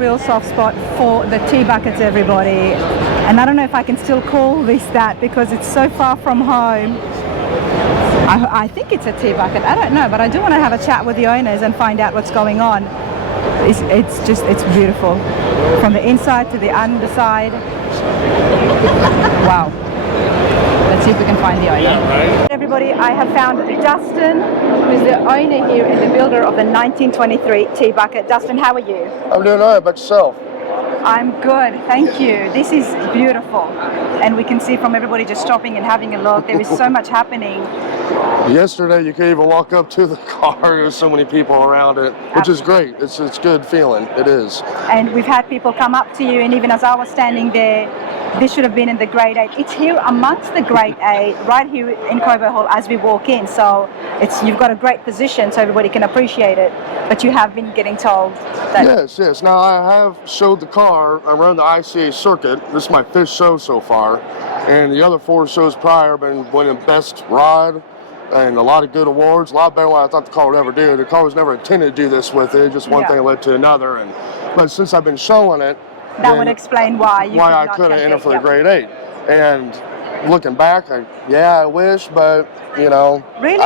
real soft spot for the tea buckets, everybody. And I don't know if I can still call this that because it's so far from home. I think it's a tea bucket. I don't know, but I do want to have a chat with the owners and find out what's going on. It's beautiful. From the inside to the underside. Wow. Let's see if we can find the owner. Yeah, right. Everybody, I have found Dustin, who's the owner here and the builder of the 1923 tea bucket. Dustin, how are you? I'm doing all right, about yourself? I'm good, thank you. This is beautiful. And we can see from everybody just stopping and having a look, there is so much happening. Yesterday, you could even walk up to the car. There's so many people around it, which is great. It's a good feeling. It is. And we've had people come up to you, and even as I was standing there, this should have been in the grade 8. It's here amongst the grade 8, right here in Cobo Hall as we walk in. So you've got a great position so everybody can appreciate it. But you have been getting told that... Yes. Now, I have showed the car around the ICA circuit. This is my 5th show so far. And the other 4 shows prior have been winning best ride and a lot of good awards. A lot better than what I thought the car would ever do. The car was never intended to do this with it. Just one thing led to another. But since I've been showing it, that would explain why I couldn't enter for the grade 8. And looking back, I wish, but you know, really,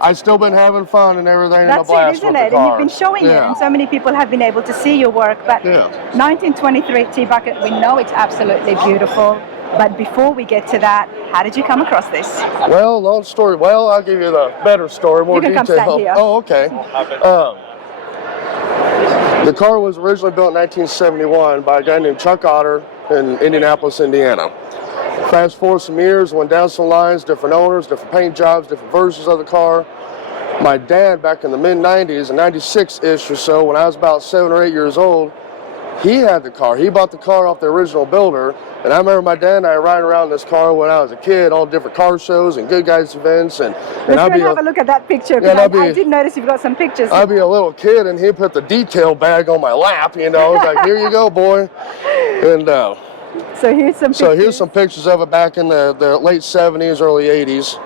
I've still been having fun and everything. That's in the blast it, isn't with it? The car. And you've been showing it, and so many people have been able to see your work. But 1923 tea bucket, we know it's absolutely beautiful. But before we get to that, how did you come across this? Well, long story. Well, I'll give you the better story, more detail. Come stand here. Oh, okay. The car was originally built in 1971 by a guy named Chuck Otter in Indianapolis, Indiana. Fast forward some years, went down some lines, different owners, different paint jobs, different versions of the car. My dad, back in the mid-90s, in 96-ish or so, when I was about 7 or 8 years old, he had the car. He bought the car off the original builder. And I remember my dad and I riding around in this car when I was a kid, all different car shows and good guys events. And Let's have a look at that picture, because I did notice you've got some pictures. I'd be a little kid and he'd put the detail bag on my lap, you know, like, here you go, boy. And so here's some pictures. So here's some pictures of it back in the late 70s, early 80s.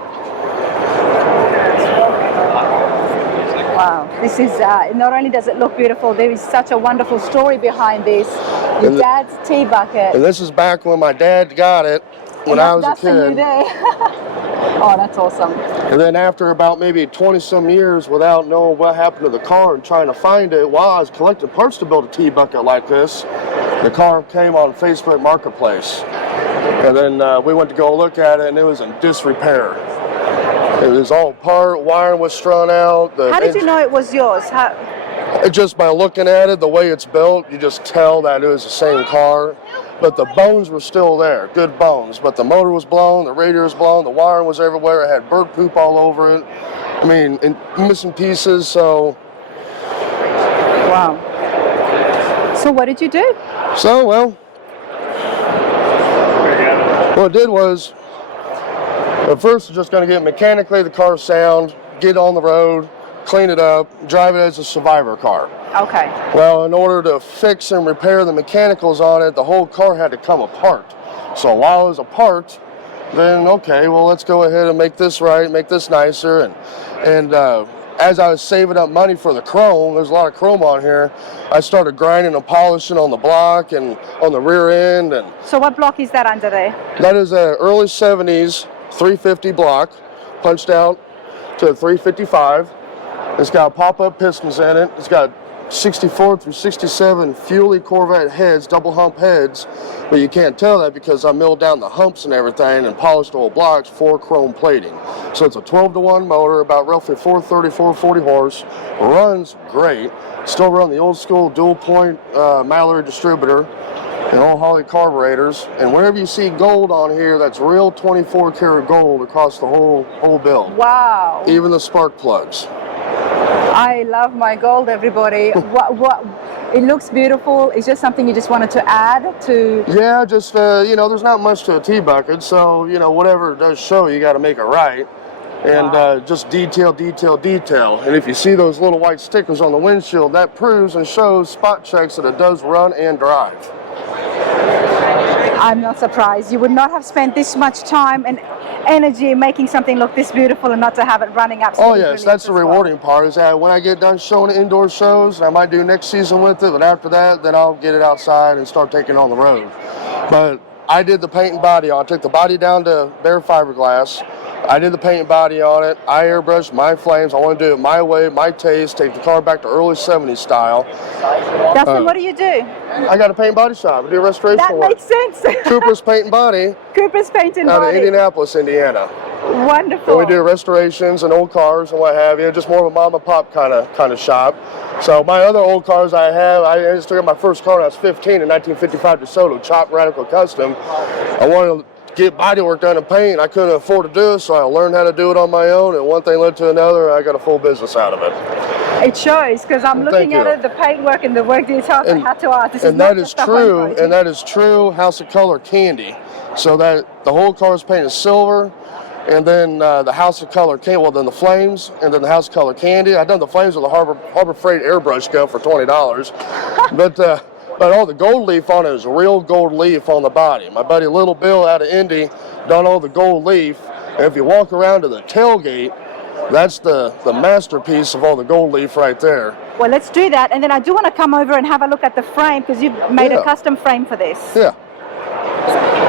Wow, this is, not only does it look beautiful, there is such a wonderful story behind this. Your dad's tea bucket. And this is back when my dad got it, when I was a kid. Oh, that's awesome. And then after about maybe 20-some years without knowing what happened to the car and trying to find it, while I was collecting parts to build a tea bucket like this, the car came on Facebook Marketplace. And then we went to go look at it, and it was in disrepair. It was all apart, wiring was strung out. How did you know it was yours? Just by looking at it, the way it's built, you just tell that it was the same car. But the bones were still there, good bones. But the motor was blown, the radiator was blown, the wiring was everywhere. It had bird poop all over it. I mean, missing pieces, so. Wow. So what did you do? So, well, what I did was, at first, just going to get mechanically the car sound, get on the road, clean it up, drive it as a survivor car. Okay. Well, in order to fix and repair the mechanicals on it, the whole car had to come apart. So while it was apart, then okay, well, let's go ahead and make this right, make this nicer. And as I was saving up money for the chrome, there's a lot of chrome on here, I started grinding and polishing on the block and on the rear end. And so what block is that under there? That is an early 70s 350 block, punched out to a 355. It's got pop-up pistons in it. It's got 64 through 67 Fuelie Corvette heads, double hump heads, but you can't tell that because I milled down the humps and everything and polished the whole blocks for chrome plating. So it's a 12-to-1 motor, about roughly 430, 440 horse. Runs great. Still run the old school dual point Mallory distributor and all Holley carburetors. And whenever you see gold on here, that's real 24 karat gold across the whole build. Wow. Even the spark plugs. I love my gold, everybody. What? It looks beautiful. It's just something you just wanted to add to. Yeah, just you know, there's not much to a tea bucket, so you know, whatever it does show, you got to make it right. And just detail. And if you see those little white stickers on the windshield, that proves and shows spot checks that it does run and drive. I'm not surprised. You would not have spent this much time and energy making something look this beautiful and not to have it running up. Oh yes, that's the rewarding part, is that when I get done showing indoor shows, I might do next season with it, but after that, then I'll get it outside and start taking it on the road. But I did the paint and body on it. Took the body down to bare fiberglass. I did the paint and body on it. I airbrushed my flames. I want to do it my way, my taste, take the car back to early 70s style. Dustin, what do you do? I got a paint and body shop. I do restoration That work. makes sense. Cooper's Paint and Body. Cooper's Paint and Out of Body. Indianapolis, Indiana. Wonderful. So we do restorations and old cars and what have you. Just more of a mom and pop kind of shop. So my other old cars I have, I just took out my first car when I was 15 in 1955 DeSoto, chopped radical custom. I wanted to get body work done and paint. I couldn't afford to do it, so I learned how to do it on my own, and one thing led to another. I got a full business out of it. It shows, because I'm looking at it, the paint work and the work details. I had to ask. This is and not that is just a home true, project. and that is true House of Color candy. So that the whole car is painted silver, and then the House of Color candy, well then the flames, and then the House of Color candy. I've done the flames with a Harbor Freight airbrush gun for $20, but all the gold leaf on it is real gold leaf on the body. My buddy Little Bill out of Indy done all the gold leaf, and if you walk around to the tailgate, that's the masterpiece of all the gold leaf right there. Well, let's do that, and then I do want to come over and have a look at the frame, because you've made a custom frame for this. Yeah.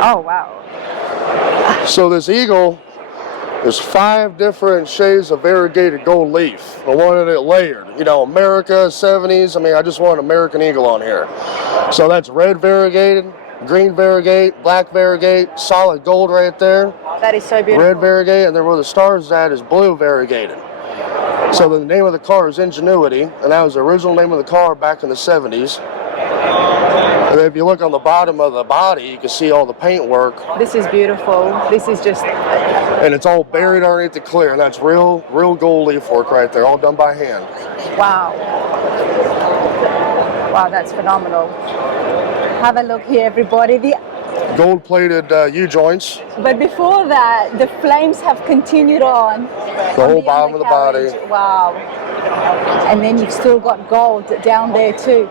Oh, wow. So this Eagle is 5 different shades of variegated gold leaf. I wanted it layered. You know, America, 70s. I mean, I just want an American Eagle on here. So that's red variegated, green variegate, black variegate, solid gold right there. That is so beautiful. Red variegate, and then where the stars is at is blue variegated. So the name of the car is Ingenuity, and that was the original name of the car back in the 70s. And then if you look on the bottom of the body, you can see all the paint work. This is beautiful. This is just... And it's all buried underneath the clear, and that's real gold leaf work right there, all done by hand. Wow. Wow, that's phenomenal. Have a look here, everybody. The gold-plated U-joints. But before that, the flames have continued on. The whole bottom of the body. Wow. And then you've still got gold down there too.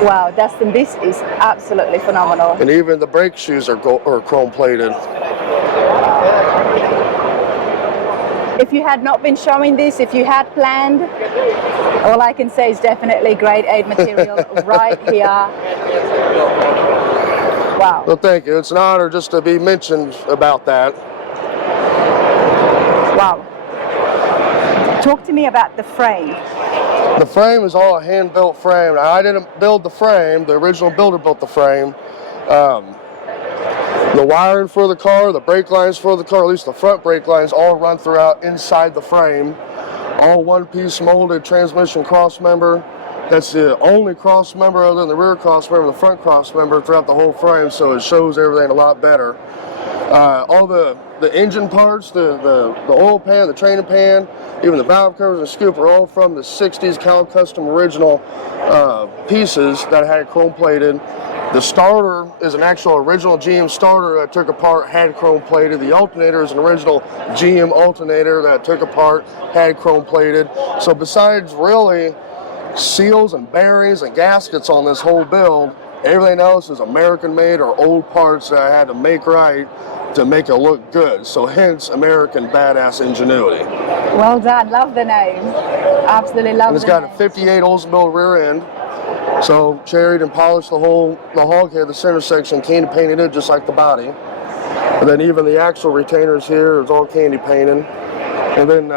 Wow, Dustin, this is absolutely phenomenal. And even the brake shoes are chrome-plated. If you had not been showing this, if you had planned, all I can say is definitely grade 8 material right here. Wow. Well, thank you. It's an honor just to be mentioned about that. Wow. Talk to me about the frame. The frame is all a hand-built frame. Now, I didn't build the frame. The original builder built the frame. The wiring for the car, the brake lines for the car, at least the front brake lines, all run throughout inside the frame. All one-piece molded transmission cross member. That's the only cross member other than the rear cross member, the front cross member throughout the whole frame, so it shows everything a lot better. All the engine parts, the oil pan, the training pan, even the valve covers and scoop are all from the 60s Cal Custom original pieces that I had chrome plated. The starter is an actual original GM starter that I took apart, had chrome plated. The alternator is an original GM alternator that I took apart, had chrome plated. So besides really seals and bearings and gaskets on this whole build, everything else is American made or old parts that I had to make right to make it look good. So hence American Badass Ingenuity. Well done, love the name. Absolutely love and the name. It's got a 58 Oldsmobile rear end. So cherried and polished the hog head, the center section, candy painted it just like the body. And then even the axle retainers here is all candy painted. And then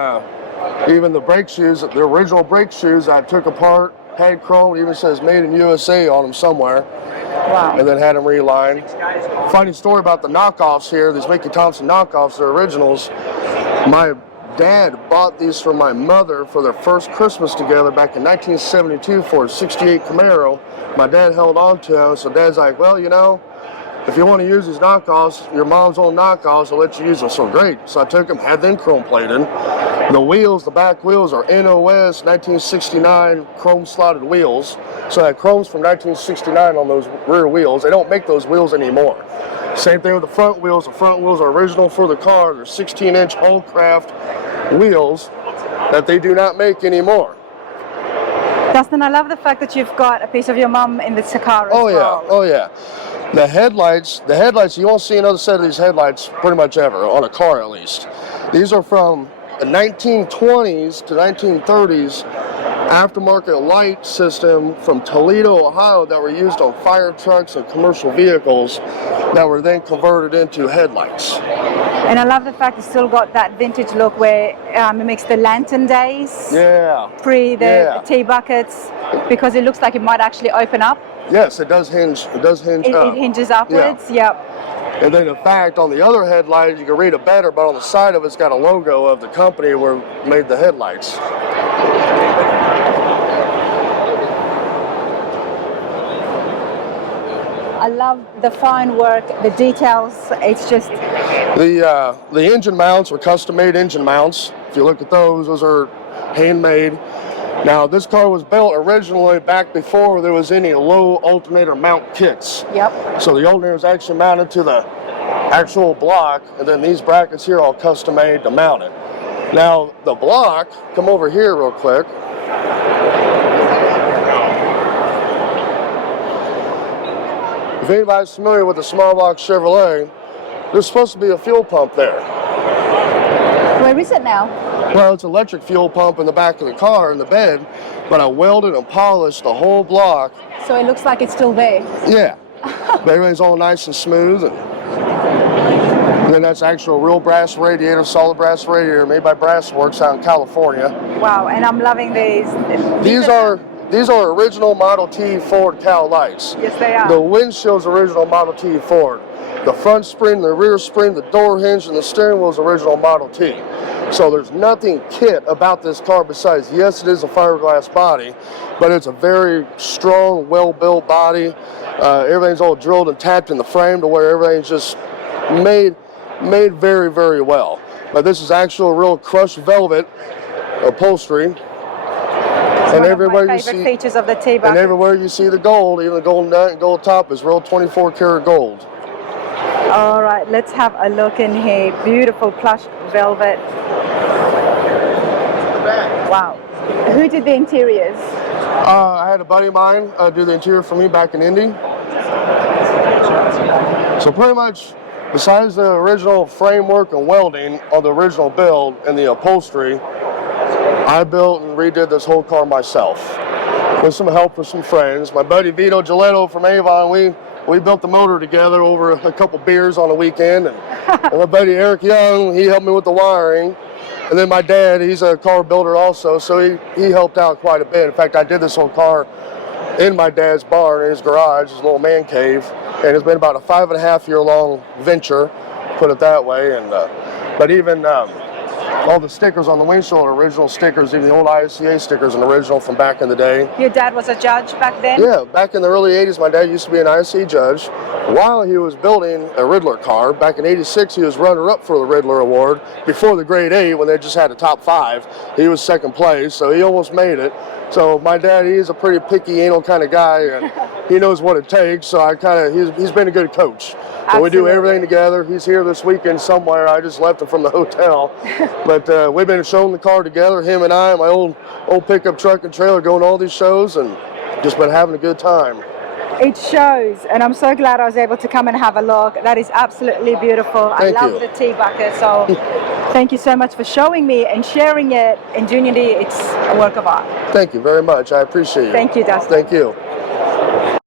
even the brake shoes, the original brake shoes I took apart, had chrome, it even says made in USA on them somewhere. Wow. And then had them relined. Funny story about the knockoffs here, these Mickey Thompson knockoffs, they're originals. My dad bought these for my mother for their first Christmas together back in 1972 for a 68 Camaro. My dad held on to them, so Dad's like, well, you know, if you want to use these knockoffs, your mom's old knockoffs, I'll let you use them. So great. So I took them, had them chrome plated. The wheels, the back wheels are NOS 1969 chrome slotted wheels. So I had chromes from 1969 on those rear wheels. They don't make those wheels anymore. Same thing with the front wheels. The front wheels are original for the car. They're 16-inch Holdcraft wheels that they do not make anymore. Dustin, I love the fact that you've got a piece of your mum in this car as Oh well. yeah, oh yeah. The headlights, you won't see another set of these headlights pretty much ever, on a car at least. These are from the 1920s to 1930s aftermarket light system from Toledo, Ohio that were used on fire trucks and commercial vehicles that were then converted into headlights. And I love the fact it's still got that vintage look where it makes the lantern days. Yeah. Pre the tea buckets, because it looks like it might actually open up. Yes, it does hinge. It does hinge up. It hinges upwards. Yeah. Yep. And then, in fact, on the other headlight, you can read it better, but on the side of it's got a logo of the company where made the headlights. I love the fine work, the details. It's just the engine mounts were custom-made engine mounts. If you look at those are handmade. Now, this car was built originally back before there was any low alternator mount kits. Yep. So the alternator is actually mounted to the actual block, and then these brackets here are all custom-made to mount it. Now, the block, come over here real quick. If anybody's familiar with the small block Chevrolet, there's supposed to be a fuel pump there. Where is it now? Well, it's an electric fuel pump in the back of the car in the bed, but I welded and polished the whole block. So it looks like it's still there. Yeah, but everything's all nice and smooth, and then that's actual real brass radiator, solid brass radiator made by Brass Works out in California. Wow, and I'm loving these. These are original Model T Ford cowl lights. Yes, they are. The windshield's original Model T Ford. The front spring, the rear spring, the door hinge, and the steering wheel is original Model T. So there's nothing kit about this car besides, yes, it is a fiberglass body, but it's a very strong, well-built body. Everything's all drilled and tapped in the frame to where everything's just made very, very well. But this is actual real crushed velvet upholstery. And everywhere you see features of the T-Bucket. And everywhere you see the gold, even the gold nut and gold top is real 24 karat gold. All right, let's have a look in here. Beautiful plush velvet. Wow. Who did the interiors? I had a buddy of mine do the interior for me back in Indy. So pretty much, besides the original framework and welding on the original build and the upholstery, I built and redid this whole car myself with some help from some friends. My buddy Vito Giletto from Avon, we built the motor together over a couple beers on a weekend, and my buddy Eric Young, he helped me with the wiring. And then my dad, he's a car builder also, so he helped out quite a bit. In fact, I did this whole car in my dad's barn, in his garage, his little man cave, and it's been about a 5.5 year long venture, put it that way. And but even all the stickers on the windshield are original stickers, even the old ISCA stickers are original from back in the day. Your dad was a judge back then? Yeah, back in the early 80s, my dad used to be an ISCA judge. While he was building a Riddler car, back in 86, he was runner-up for the Riddler Award. Before the grade A, when they just had a top 5, he was second place, so he almost made it. So my dad, he's a pretty picky, anal kind of guy, and he knows what it takes, so he's been a good coach. So we do everything together. He's here this weekend somewhere. I just left him from the hotel. But we've been showing the car together, him and I, my old pickup truck and trailer, going to all these shows, and just been having a good time. It shows, and I'm so glad I was able to come and have a look. That is absolutely beautiful. Thank I love the T-Bucket, so thank you so much for showing me and sharing it. And genuinely, it's a work of art. Thank you very much. I appreciate it. Thank you, Dustin. Thank you.